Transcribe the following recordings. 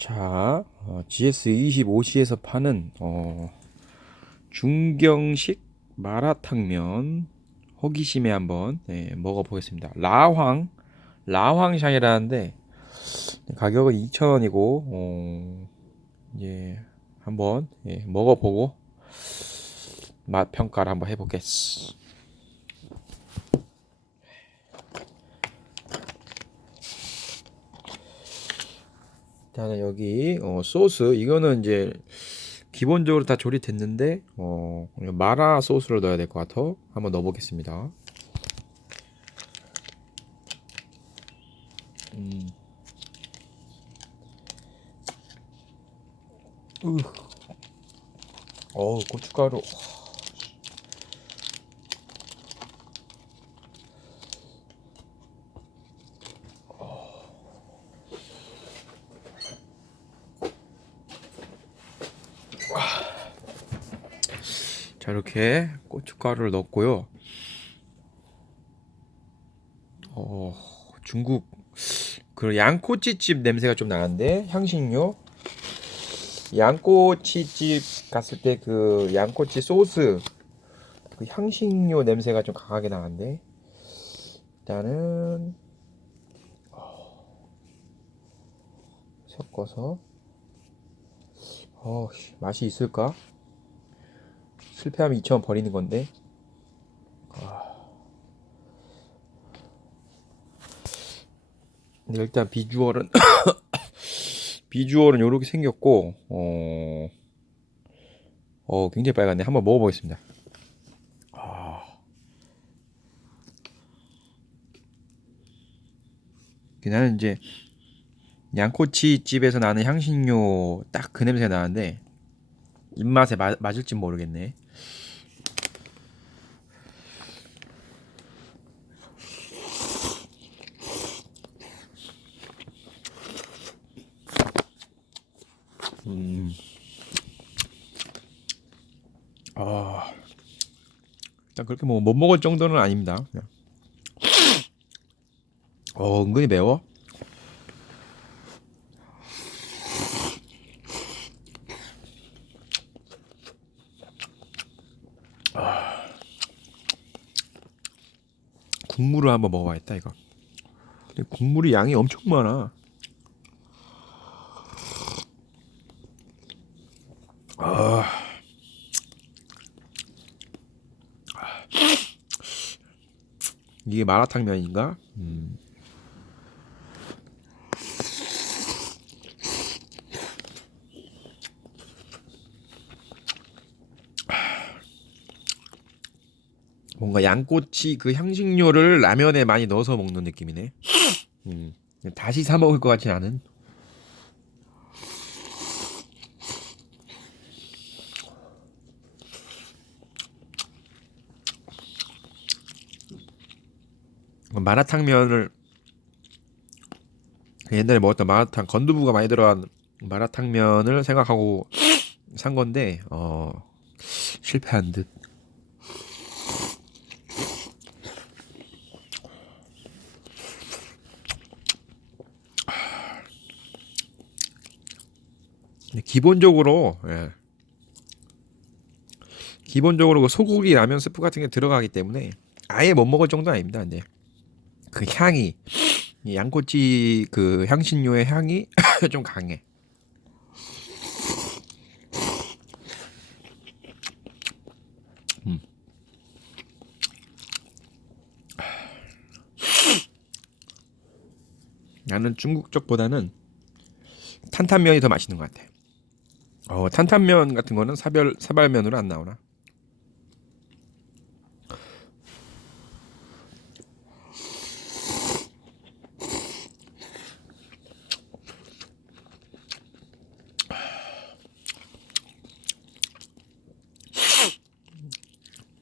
자, 어, GS25시에서 파는 어, 중경식 마라탕면 호기심에 한번 예, 먹어보겠습니다. 라황, 라황샹이라는데 가격은 2,000원이고 어, 이제 한번 예, 먹어보고 맛 평가를 한번 해보겠습니다. 일단은 여기 어, 소스 이거는 이제 기본적으로 다 조리됐는데 어, 마라 소스를 넣어야 될 것 같아. 한번 넣어보겠습니다. 음. 으. 어우 고춧가루. 자 이렇게 고춧가루를 넣었고요. 어 중국 그 양꼬치집 냄새가 좀 나는데 향신료 양꼬치집 갔을 때 그 양꼬치 소스 그 향신료 냄새가 좀 강하게 나는데 일단은 어, 섞어서 어 맛이 있을까? 실패하면 2,000원 버리는 건데. 아. 근데 일단 비주얼은 비주얼은 이렇게 생겼고 어, 어 굉장히 빨갛네. 한번 먹어보겠습니다. 아. 나는 이제 양꼬치 집에서 나는 향신료 딱 그 냄새 가 나는데 입맛에 마, 맞을지 모르겠네. 음. 아. 일단 그렇게 뭐 못 먹을 정도는 아닙니다. 그냥. 어, 은근히 매워. 국물을 한번 먹어봐야겠다 이거. 국물이 양이 엄청 많아. 아. 이게 마라탕면인가? 음. 뭔가 양꼬치 그 향신료를 라면에 많이 넣어서 먹는 느낌이네. 음. 다시 사 먹을 것 같진 않은. 마라탕면을 옛날에 먹었던 마라탕 건두부가 많이 들어간 마라탕면을 생각하고 산 건데 어 실패한 듯. 기본적으로 예. 기본적으로 그 소고기 라면 스프 같은 게 들어가기 때문에 아예 못 먹을 정도는 아닙니다. 근데 그 향이 이 양꼬치 그 향신료의 향이 좀 강해. 음. 나는 중국 쪽보다는 탄탄면이 더 맛있는 것 같아. 어, 탄탄면 같은 거는 사별 사발면으로 안 나오나?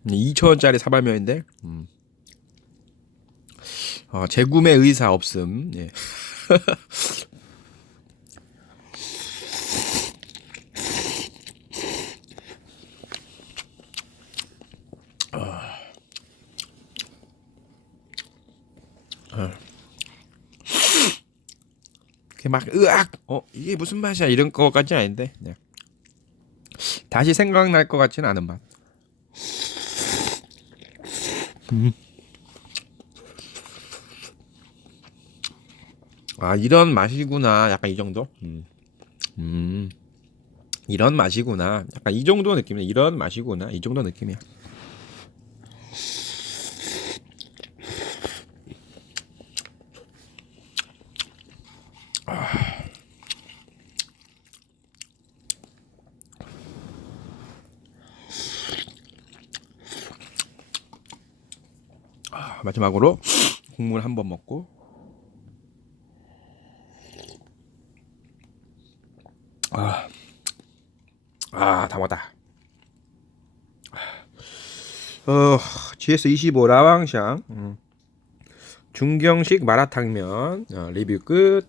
음, 2,000원짜리 사발면인데 음. 어, 재구매 의사 없음. 예. 막 으악 어 이게 무슨 맛이야 이런 거까지는 아닌데 네. 다시 생각날 것 같지는 않은 맛. 음. 아 이런 맛이구나 약간 이 정도. 음. 음. 이런 맛이구나. 약간 이 정도 느낌이야. 이런 맛이구나. 이 정도 느낌이야. 아, 마지막으로 국물 한 번 먹고 아, 아, 다 왔다. 어, GS25 라왕샹 음. 중경식 마라탕면 어, 리뷰 끝.